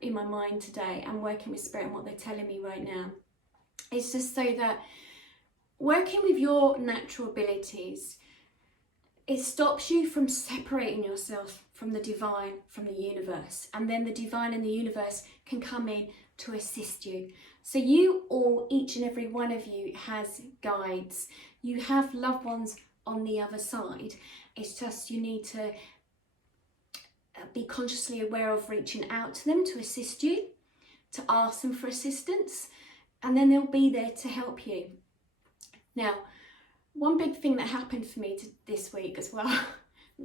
in my mind today and working with Spirit and what they're telling me right now. It's just so that working with your natural abilities, it stops you from separating yourself from the divine, from the universe. And then the divine and the universe can come in to assist you. So you all, each and every one of you has guides. You have loved ones on the other side. It's just you need to be consciously aware of reaching out to them to assist you, to ask them for assistance, and then they'll be there to help you. Now, one big thing that happened for me this week as well,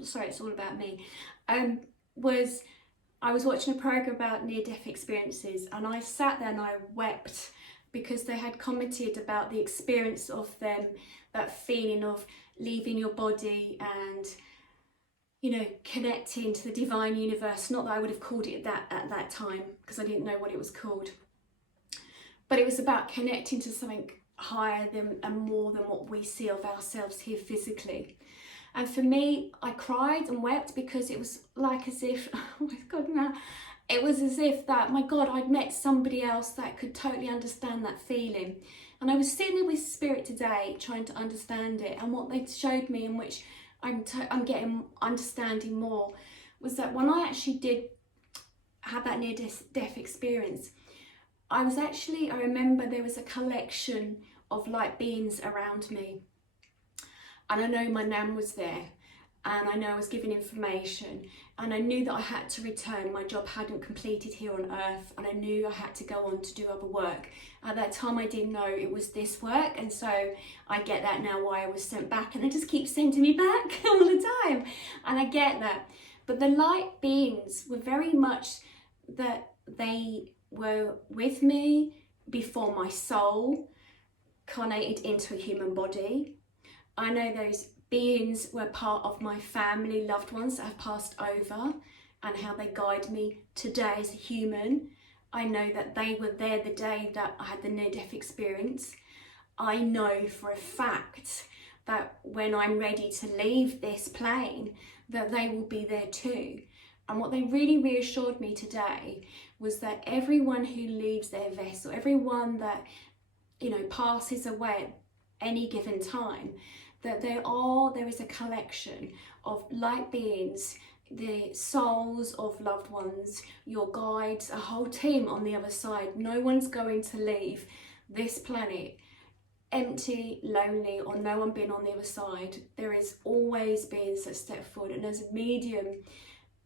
sorry, it's all about me, was I was watching a program about near-death experiences, and I sat there and I wept because they had commented about the experience of them, that feeling of leaving your body and, you know, connecting to the divine universe. Not that I would have called it that at that time, because I didn't know what it was called. But it was about connecting to something higher than and more than what we see of ourselves here physically. And for me, I cried and wept because it was like as if, oh my God, now, it was as if that, my God, I'd met somebody else that could totally understand that feeling. And I was sitting there with Spirit today trying to understand it, and what they showed me, in which I'm getting understanding more, was that when I actually did have that near-death experience, I remember there was a collection of light beings around me. And I know my nan was there, and I know I was given information, and I knew that I had to return. My job hadn't completed here on earth, and I knew I had to go on to do other work. At that time, I didn't know it was this work, and so I get that now why I was sent back, and they just keep sending me back all the time, and I get that. But the light beings were very much that they were with me before my soul carnated into a human body. I know those beings were part of my family, loved ones that have passed over, and how they guide me today as a human. I know that they were there the day that I had the near-death experience. I know for a fact that when I'm ready to leave this plane, that they will be there too. And what they really reassured me today was that everyone who leaves their vessel, everyone that, you know, passes away at any given time, that there is a collection of light beings, the souls of loved ones, your guides, a whole team on the other side. No one's going to leave this planet empty, lonely, or no one being on the other side. There is always beings that step forward, and as a medium,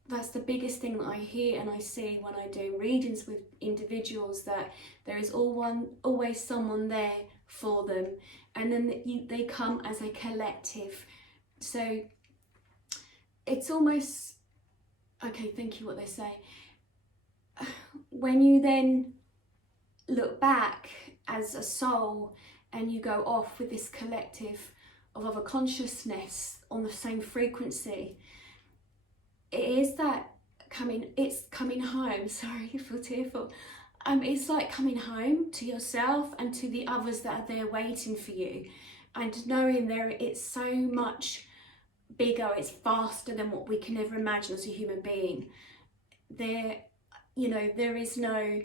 that's the biggest thing that I hear and I see when I do readings with individuals, that there is always someone there for them, and then they come as a collective. So it's almost, okay, thank you, what they say. When you then look back as a soul and you go off with this collective of other consciousness on the same frequency, it is that it's coming home. Sorry, I feel tearful. It's like coming home to yourself and to the others that are there waiting for you, and knowing it's so much bigger, it's faster than what we can ever imagine as a human being. There is no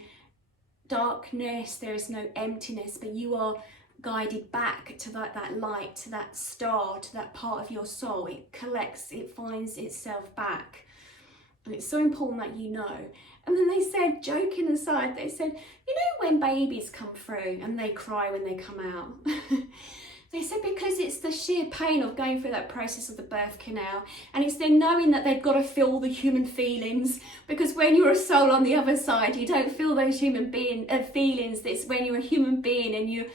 darkness, there is no emptiness, but you are guided back to that light, to that star, to that part of your soul. It collects, it finds itself back. And it's so important that you know. And then they said, joking aside, they said, you know when babies come through and they cry when they come out? They said because it's the sheer pain of going through that process of the birth canal, and it's then knowing that they've got to feel the human feelings, because when you're a soul on the other side, you don't feel those human feelings. It's when you're a human being and you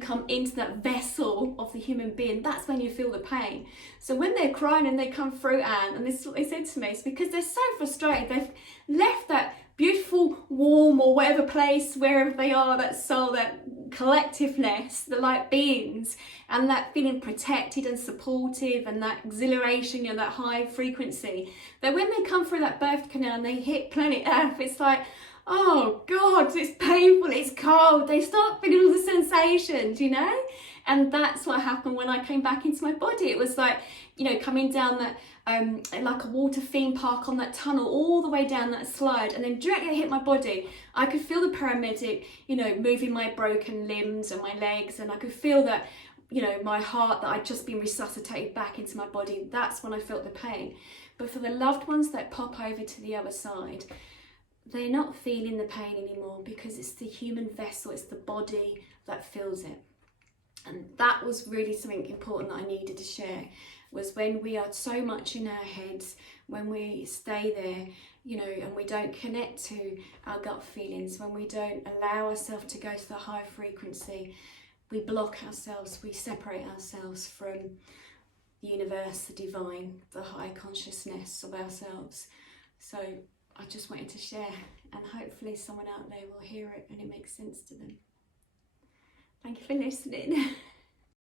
come into that vessel of the human being, that's when you feel the pain. So when they're crying and they come through, Anne, and this is what they said to me, it's because they're so frustrated. They've left that beautiful, warm, or whatever place, wherever they are, that soul, that collectiveness, the light beings, and that feeling protected and supportive, and that exhilaration, that high frequency, that when they come through that birth canal and they hit planet Earth, it's like, oh God, it's painful, it's cold. They start feeling all the sensations, And that's what happened when I came back into my body. It was like, you know, coming down that, like a water theme park on that tunnel, all the way down that slide, and then directly hit my body. I could feel the paramedic, you know, moving my broken limbs and my legs, and I could feel that, you know, my heart, that I'd just been resuscitated back into my body. That's when I felt the pain. But for the loved ones that pop over to the other side, they're not feeling the pain anymore, because it's the human vessel, it's the body that feels it. And that was really something important that I needed to share, was when we are so much in our heads, when we stay there, you know, and we don't connect to our gut feelings, when we don't allow ourselves to go to the high frequency, we block ourselves, we separate ourselves from the universe, the divine, the high consciousness of ourselves. So I just wanted to share, and hopefully someone out there will hear it and it makes sense to them. Thank you for listening.